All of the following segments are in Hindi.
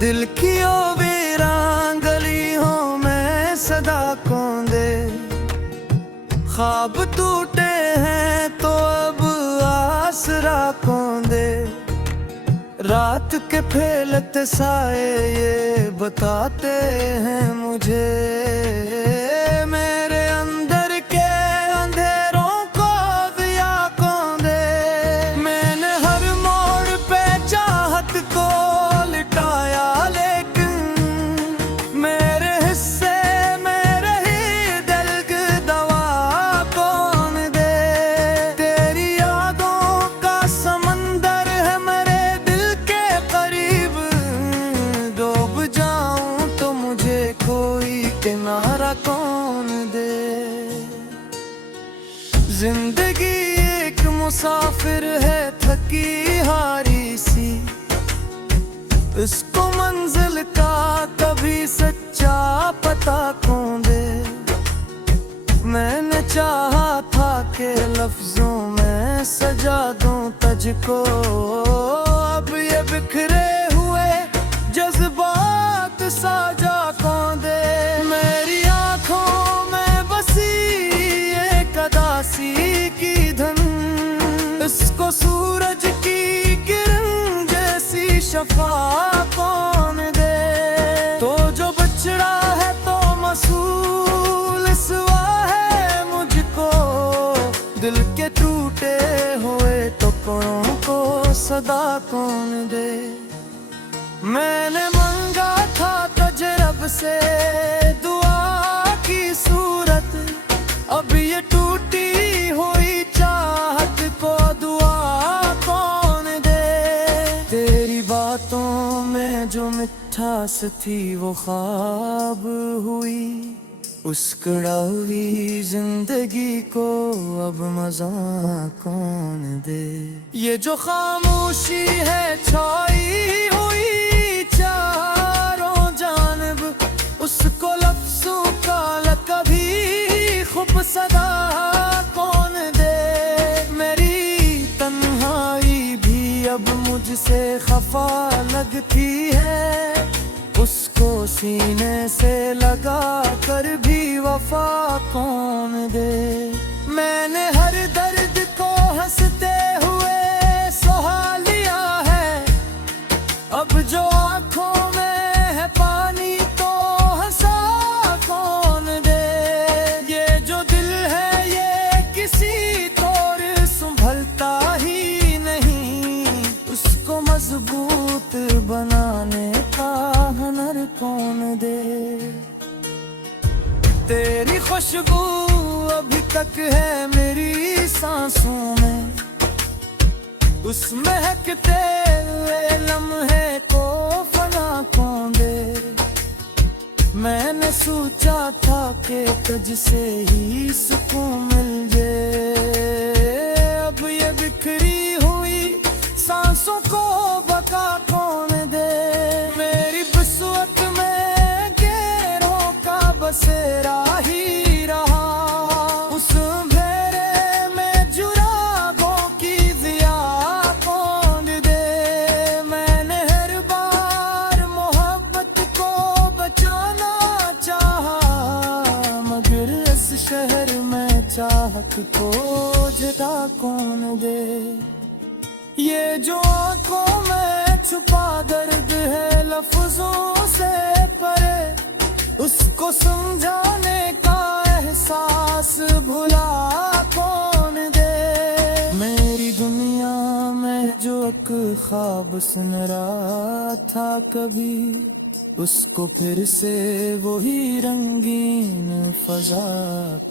दिल की ओ वीरान गलियों में सदा कौन दे। ख्वाब टूटे हैं तो अब आसरा कौन दे। रात के फैलते साए ये बताते हैं मुझे, मेरे अंदर के अंधेरों को दिया कौन दे। मैंने हर मोड़ पे चाहत को लिटाया, लेकिन मेरे हिस्से में रही दिल दवा कौन दे। तेरी यादों का समंदर है मेरे दिल के करीब, डूब जाऊं तो मुझे कोई किनारा कौन दे। जिंदगी एक मुसाफिर है थकी हारी सी, इसको मंजिल का कभी सच्चा पता कौन दे। मैंने चाहा था कि लफ्जों में सजा दूं तुझको, अब ये बिखरे हुए जज्बात साजा कौन दे। मेरी आंखों में बसी एक अदासी की धन, इसको सूरज की किरण जैसी शफा कौन दे। तो जो बछड़ा है तो मसूल सिवा है मुझको, दिल के टूटे हुए टुकड़ों को सदा कौन दे। मैंने मांगा था तुझे रब से दुआ की सूरत, अब ये टूटी हुई चाहत को दुआ कौन दे। तेरी बातों में जो मिठास थी वो ख्वाब हुई, उस कड़वी जिंदगी को अब मजा कौन दे। ये जो खामोशी है छाई हुई चारों जानिब, उसको लफ्जों का कभी खूब सदा कौन दे। मेरी तन्हाई भी अब मुझसे खफा लगती है, उसको सीने से लगा कर भी वफा कौन दे। मैंने हर दर्द को हंसते हुए सहा लिया है, अब जो आंखों में है पानी तो हंसा कौन दे। ये जो दिल है ये किसी तौर संभलता ही नहीं, उसको मजबूत बनाने का हुनर कौन दे। तेरी खुशबू अभी तक है मेरी सांसों में, उस महकते हुए लम्हे को फना कौन दे। मैंने सोचा था कि तुझसे ही सुकून मिल जाए, अब ये बिखरी हुई सांसों को बका कौन दे। मेरी बसवत में गैरों का बसेरा ही रहा, उस अंधेरे में जुरागों की दिया कौन दे। मैंने हर बार मोहब्बत को बचाना चाहा, मगर इस शहर में चाहत को जुदा कौन दे। ये जो आंखों में छुपा दर्द है लफ्जों से परे, उसको समझाने का एहसास भुला कौन दे। मेरी दुनिया में जो एक ख्वाब सुन रहा था कभी, उसको फिर से वही रंगीन फजा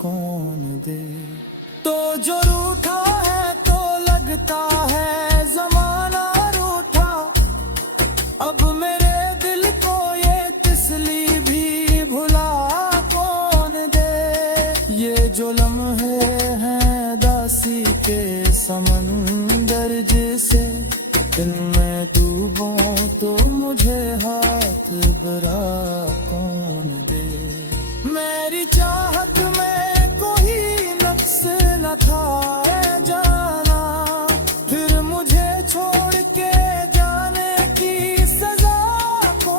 कौन दे। तो जो रूठा है तो लगता है जमाना रूठा, अब मेरे दिल को ये तसली भी भुला कौन दे। ये जो लम्हे हैं दासी के समंदर जैसे, इनमें डूबूं तो मुझे हाथ बरा कौन दे। मेरी चाहत में कोई नक्स न था जाना, फिर मुझे छोड़ के जाने की सजा को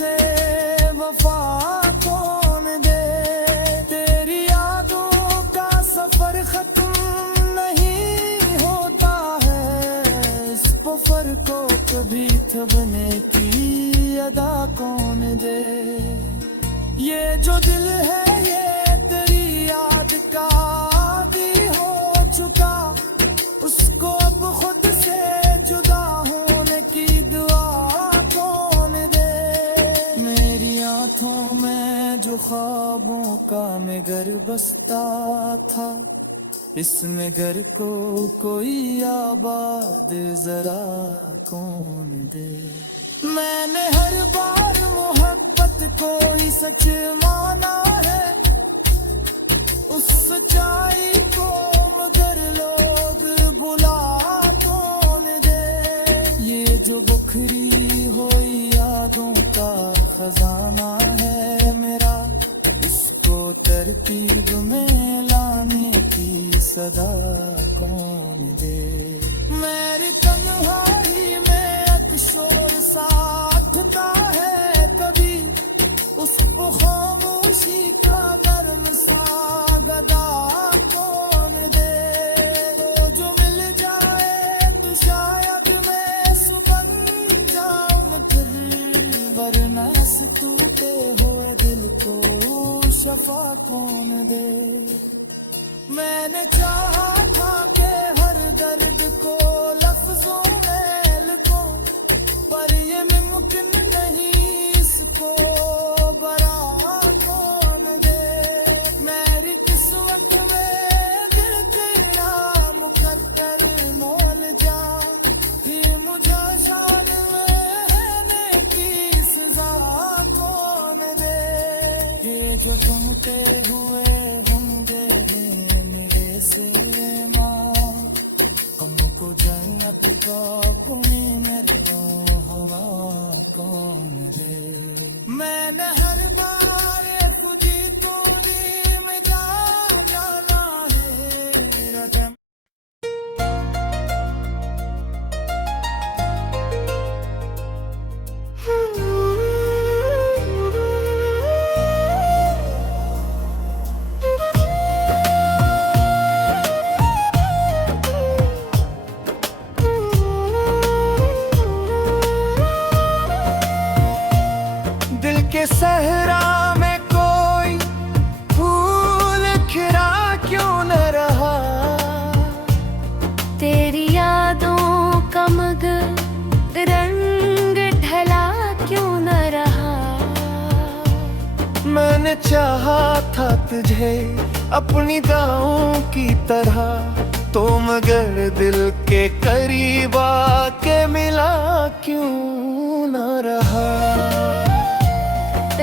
से वफा कौन दे। तेरी यादों का सफर खत्म नहीं होता है, इस सफर को कभी थमने की अदा कौन दे। ये जो दिल है ये तेरी याद का आदी हो चुका, उसको अब खुद से जुदा होने की दुआ कौन दे। मेरी आंखों में जो ख्वाबों का नगर बसता था, इसमें घर को कोई आबाद जरा कौन दे। मैंने हर बार मोहब्बत कोई सच माना है, उस सच्चाई को मगर लोग बुला कौन दे। ये जो बुखरी हुई यादों का खजाना है मेरा, इसको तरतीब में लाने की सदा कौन दे। मेरी तन्हाई में एक शोर साथता है कभी, उसको खामोशी का नरम सा गदा कौन दे। तो जो मिल जाए तो शायद मैं सुबह जाऊं फिर, वरना इस टूटे हुए दिल को शफा कौन दे। मैंने चाहा था कि हर दर्द को लफ्जों में लिखूं, पर ये मुमकिन नहीं, इसको बरा कौन दे। मेरी किस्मत में दिल तेरा मुकद्दर मोल जा, फिर मुझे शान में रहने की सजा कौन दे। ये जो टूटे हुए होंगे हैं मेरे से माँ, हमको जन्नत का कुनी मेरे हवा कौन दे। मैंने हर बार खुदी तोड़ी में जा जाना है रदम। के सहरा में कोई फूल खिला क्यों न रहा, तेरी यादों का मगर रंग ढला क्यों न रहा। मैंने चाहा था तुझे अपनी दाओं की तरह, तो मगर दिल के करीब आके मिला क्यों न रहा।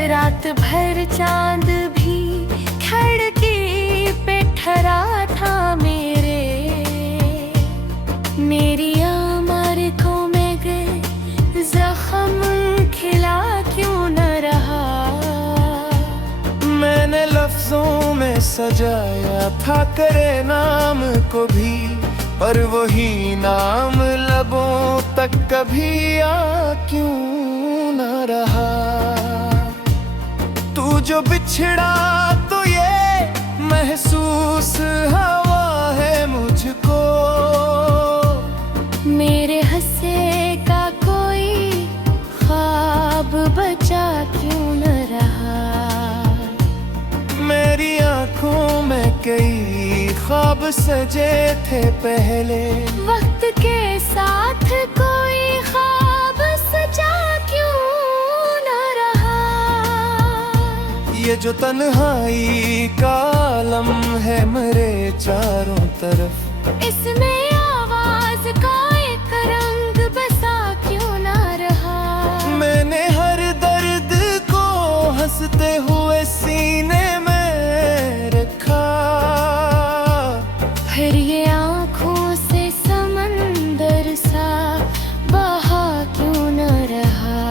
रात भर चांद भी खिड़की पे ठहरा था मेरी आमर को मैं गए जख्म खिला क्यों न रहा। मैंने लफ्जों में सजाया था तेरे नाम को भी, पर वही नाम लबों तक कभी आ क्यों न रहा। तू जो बिछड़ा तो ये महसूस हवा है मुझको, मेरे हंसे का कोई ख्वाब बचा क्यों न रहा। मेरी आंखों में कई ख्वाब सजे थे पहले, वक्त के साथ कोई ख्वाब सजा क्यों न रहा। ये जो तन्हाई का आलम है मेरे चारों तरफ, इसमें आवाज का एक रंग बसा क्यों न रहा। मैंने हर दर्द को हंसते हुए सीने में रखा, फिर ये आँखों से समंदर सा बहा क्यों न रहा।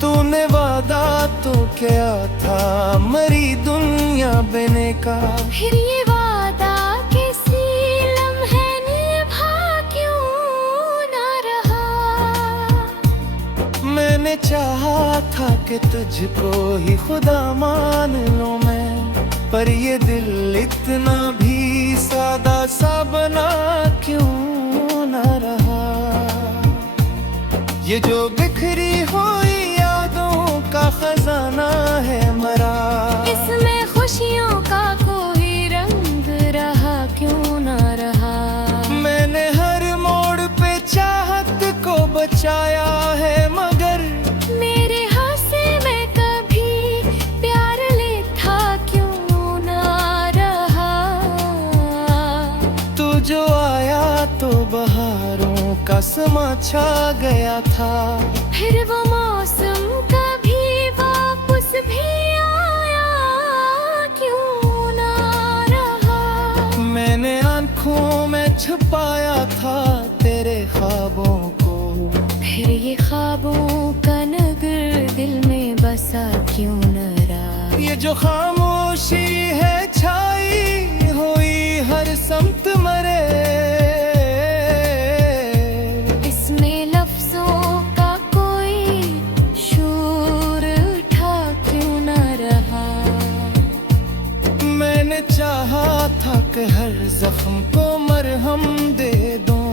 तूने वादा तो क्या था मरी दुनिया बने का, फिर ये वादा किसी लम्हे निभा क्यों न रहा। मैंने मैंने चाहा था कि तुझको ही खुदा मान लूं मैं, पर ये दिल इतना भी सादा सा बना क्यों ना रहा। ये जो बिखरी हुई यादों का खजाना है मरा, इसमें खुशियों का कोई रंग रहा क्यों ना रहा। मैंने हर मोड़ पे चाहत को बचाया है, मगर मेरे हाथ में कभी प्यार लेता क्यों ना रहा। तू जो आया तो बहारों का समा छा गया था, फिर वो मौसम कभी वापस भी आया क्यों ना रहा। मैंने आंखों में छुपाया था तेरे ख्वाबों को, फिर ये ख्वाबों का नगर दिल में बसा क्यों न रहा। ये जो खामोशी है छाई हुई हर समत मरे, इसमें लफ्जों का कोई शोर उठा क्यों न रहा। मैंने चाहा था कि हर जख्म को मरहम दे दूं,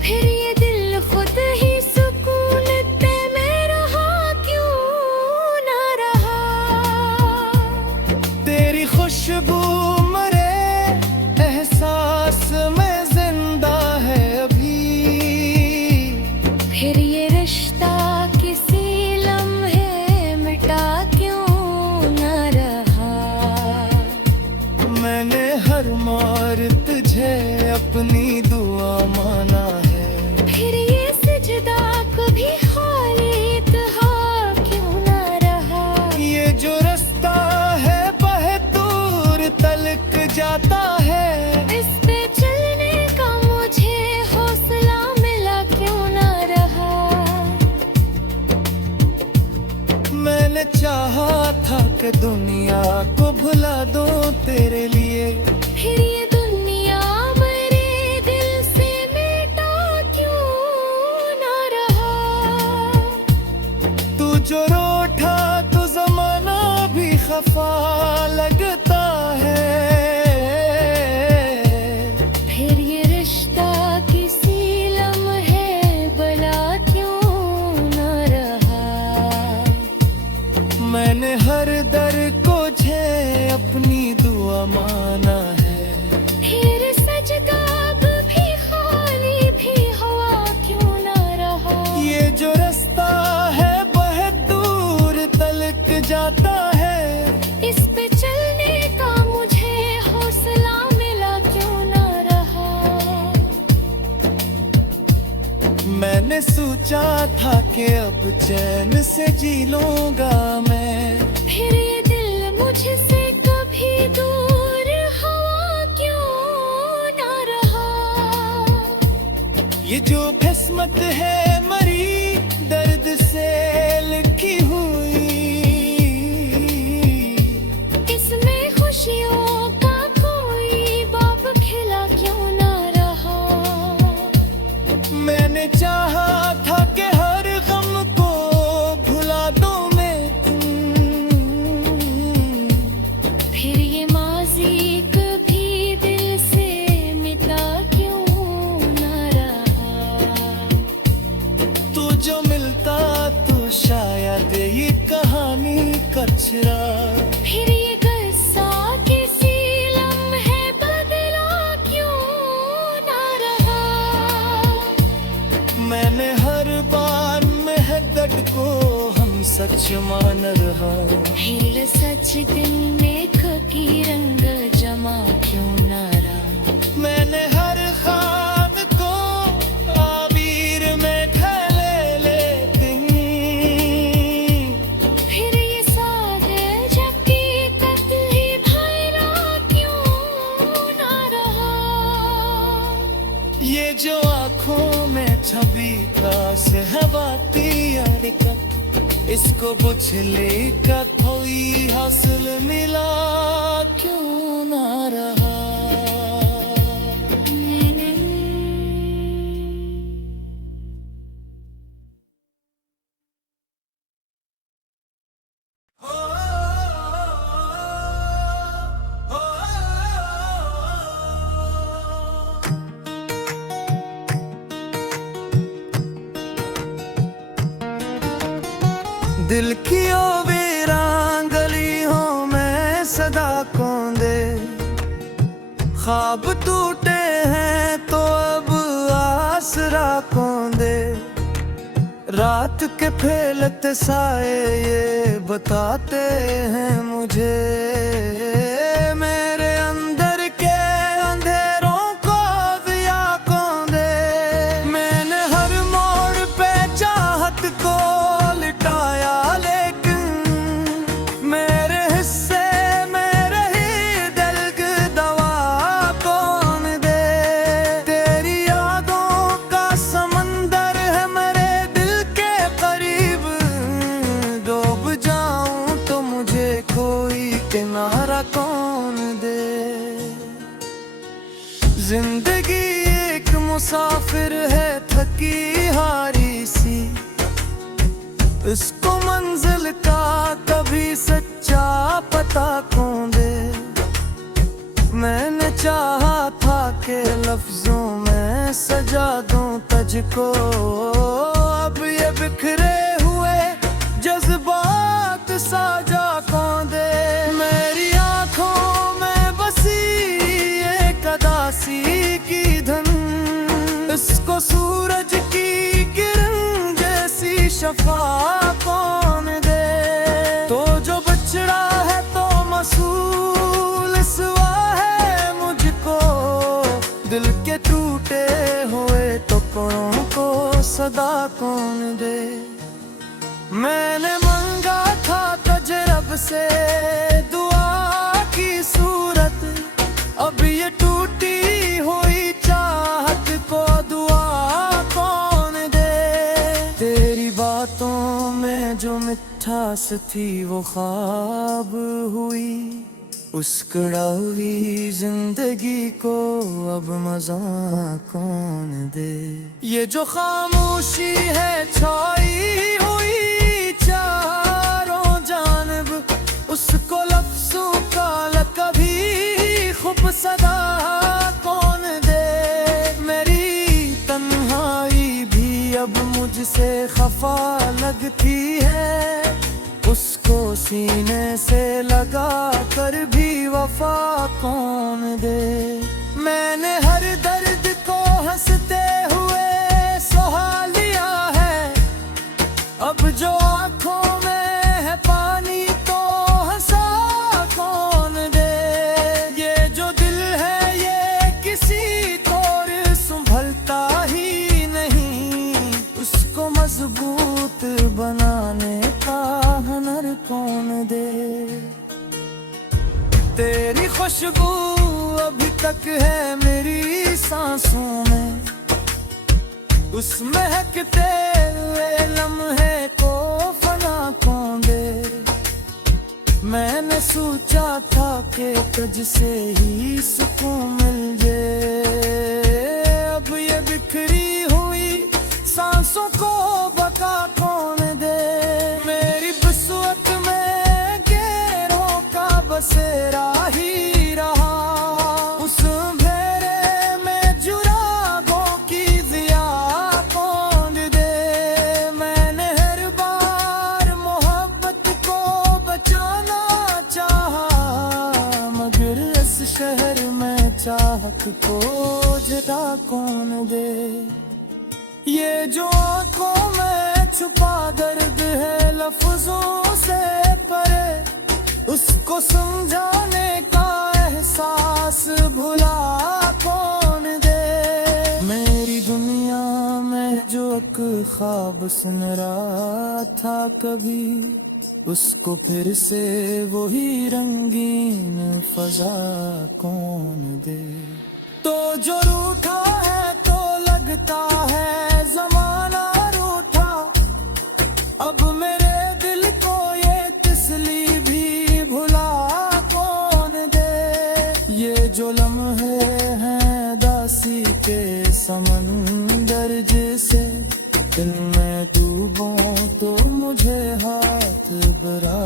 फिर ये दिल खुद ही सुकून दे में रहा क्यों न रहा। तेरी खुशबू मरे एहसास में जिंदा है अभी, फिर ये रिश्ता किसी लम्हे मिटा क्यों न रहा। मैंने हर मार तुझे अपनी दुआ माना है, फिर ये सजदा कभी खाली था क्यों न रहा। ये जो रास्ता है बहे दूर तलक जाता है, इस पे चलने का मुझे हौसला मिला क्यों न रहा। मैंने चाहा था कि दुनिया को भुला दो तेरे लिए, फिर ये दुनिया मेरे दिल से मिटा क्यों न रहा। तू जो रूठा तो जमाना भी खफा लगता है, फिर ये रिश्ता किसी लम्हे भला क्यों न रहा। मैंने हर दर को झे अपनी दुआ माना है, फिर सजदा भी खाली भी हुआ क्यों न रहा। ये जो रास्ता है बहे दूर तलक जाता है, इस पे चलने का मुझे हौसला मिला क्यों न रहा। मैंने सोचा था कि अब चैन से जी लूंगा मैं, फिर ये दिल मुझसे कभी दूर हुआ क्यों न रहा। ये जो किस्मत है मरी दर्द से लिखी हुई, इसमें खुशियों का कोई बाब खिला क्यों न रहा। मैंने चाहा था कि हर गम को भुला दूं मैं, फिर ये माजी कभी दिल से मिटा क्यों न रहा। तू जो मिलता तो शायद ये कहानी कचरा, फिर ये किस्सा किसी लम्हे बदला क्यों न रहा। मैंने हर बार मेहदट को हम सच मान रहा, फिर सच दिल में खकी रंग जमा क्यों न रहा। मैंने हर खान को आबीर में ढले लेती, फिर ये सागर जबकि कत्ल ही भरा क्यों न रहा। ये जो आँखों में छवि का सहवाती हरकत, इसको बुझले का कोई हासिल मिला क्यों ना रहा। दिल की ओ वीरान गलियों में सदा कौन दे। ख्वाब टूटे हैं तो अब आसरा कौन दे। रात के फैलते साए ये बताते हैं मुझे, मेरे अंदर के अंधेरों को दिया कौन दे। मैंने हर मोड़ पे चाहत को लिटाया, लेकिन मेरे हिस्से में रही दिल की दवा कौन दे। तेरी यादों का समंदर है मेरे दिल के करीब, डूब जाऊं तो मुझे कोई किनारा कौन दे। जिंदगी एक मुसाफिर है थकी हारी सी, इसको मंजिल का कभी सच्चा पता कौन दे। मैंने चाहा था कि लफ्जों में सजा दूं तुझको, अब ये बिखरे हुए जज्बात साजा कौन दे। मेरी आंखों में बसी एक अदासी की धन, इसको सूरज की किरण जैसी शफा कौन दे। तो जो बछड़ा है तो मसूल सिवा है मुझको, दिल के टूटे हुए टुकड़ों को सदा कौन दे। मैंने मांगा था तुझे रब से दुआ की सूरत, अब ये टूटी हुई चाहत को दुआ कौन दे। तेरी बातों में जो मिठास थी वो ख्वाब हुई, उस कड़ावी जिंदगी को अब मजा कौन दे। ये जो खामोशी है छाई हुई चारों जानब, उसको लफ्जों का कभी खूब सदा कौन दे। मेरी तन्हाई भी अब मुझसे खफा लगती है, उसको सीने से लगा कर भी वफा कौन दे। मैंने हर दर्द को हंसते हुए सहा लिया है, अब जो आंखों में है पानी तो हंसा कौन दे। ये जो दिल है ये किसी तौर संभलता ही नहीं, उसको मजबूत बनाने का हुनर कौन दे। तेरी खुशबू अभी तक है मेरी सांसों में, उस महकते हुए लम्हे को फना कौन दे। मैंने सोचा था कि तुझसे ही सुकून मिल जाए, अब ये बिखरी हुई सांसों को बका कौन दे। मेरी बसवत में गैरों का बसेरा ही रहा, उस अंधेरे में जुरागों की ज़िया कौन दे। मैंने हर बार मोहब्बत को बचाना चाहा, मगर इस शहर में चाहत को जता कौन दे। ये जो आंखों में छुपा दर्द है लफ्जों से परे, उसको समझाने का एहसास भुला कौन दे। मेरी दुनिया में जो एक ख्वाब सुन रहा था कभी, उसको फिर से वही रंगीन फजा कौन दे। तो जो रूठा है तो लगता है जमाना रूठा, अब मेरे दिल को ये तसली भी भुला कौन दे। ये जो लम्हे हैं दासी के समंदर जैसे, इनमें डूबूं तो मुझे हाथ बरा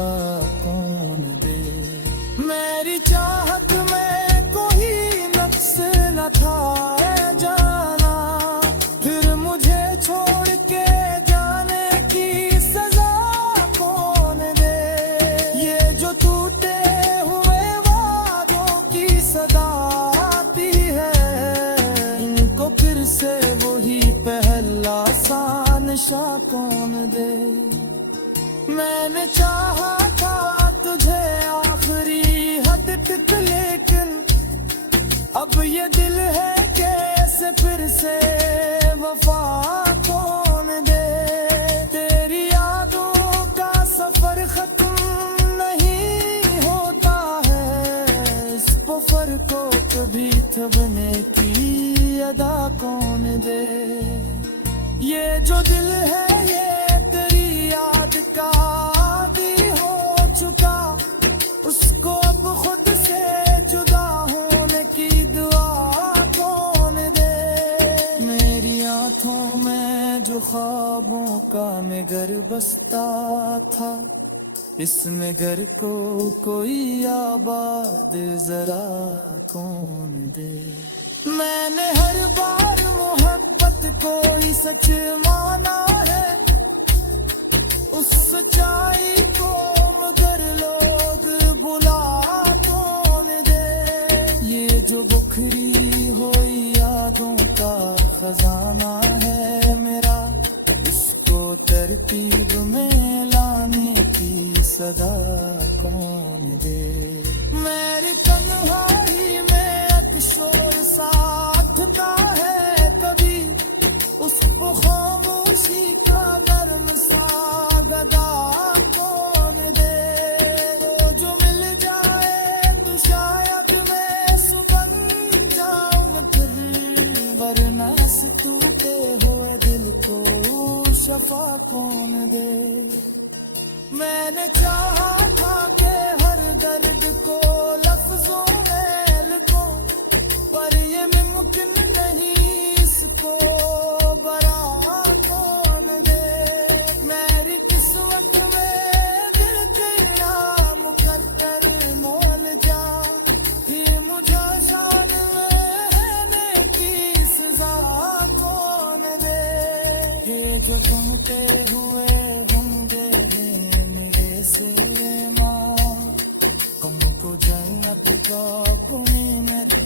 कौन दे। मेरी चाहत में कोई नक्स न था ए जाना, फिर मुझे छोड़ के जाने की सजा को नशा कौन दे। मैंने चाहा था तुझे आखिरी हद तक, लेकिन अब ये दिल है कैसे फिर से वफा कौन दे। तेरी यादों का सफर खत्म नहीं होता है, इस सफर को कभी थमने की अदा कौन दे। ये जो दिल है ये तेरी याद का आदी हो चुका, उसको अब खुद से जुदा होने की दुआ कौन दे। मेरी आंखों में जो ख्वाबों का नगर बसता था, इस नगर को कोई आबाद जरा कौन दे। मैंने हर बार मोहब्बत को ही सच माना है, उस सच्चाई को मगर लोग बुला कौन दे। ये जो बुखरी हुई यादों का खजाना है मेरा, इसको तरतीब में लाने की सदा कौन दे। मेरी तन्हाई में एक शोर साथता है कभी, उसको खामोशी का नरम सा गदा कौन दे। वो जो मिल जाए तो शायद मैं सुबह जाऊं फिर, वरना से टूटे हुए दिल को शफा कौन दे। मैंने चाहा था कि हर दर्द को लफ्जों में लिखूं, पर ये मुमकिन नहीं, इसको बरा कौन दे। मेरी किस्मत में दिल तेरा मुकद्दर मोल जा, ये मुझे शान में रहने की सजा कौन दे। ये जो तुमते हुए होंगे हैं मेरे से माँ, हमको जन्नत का कुनी मेरे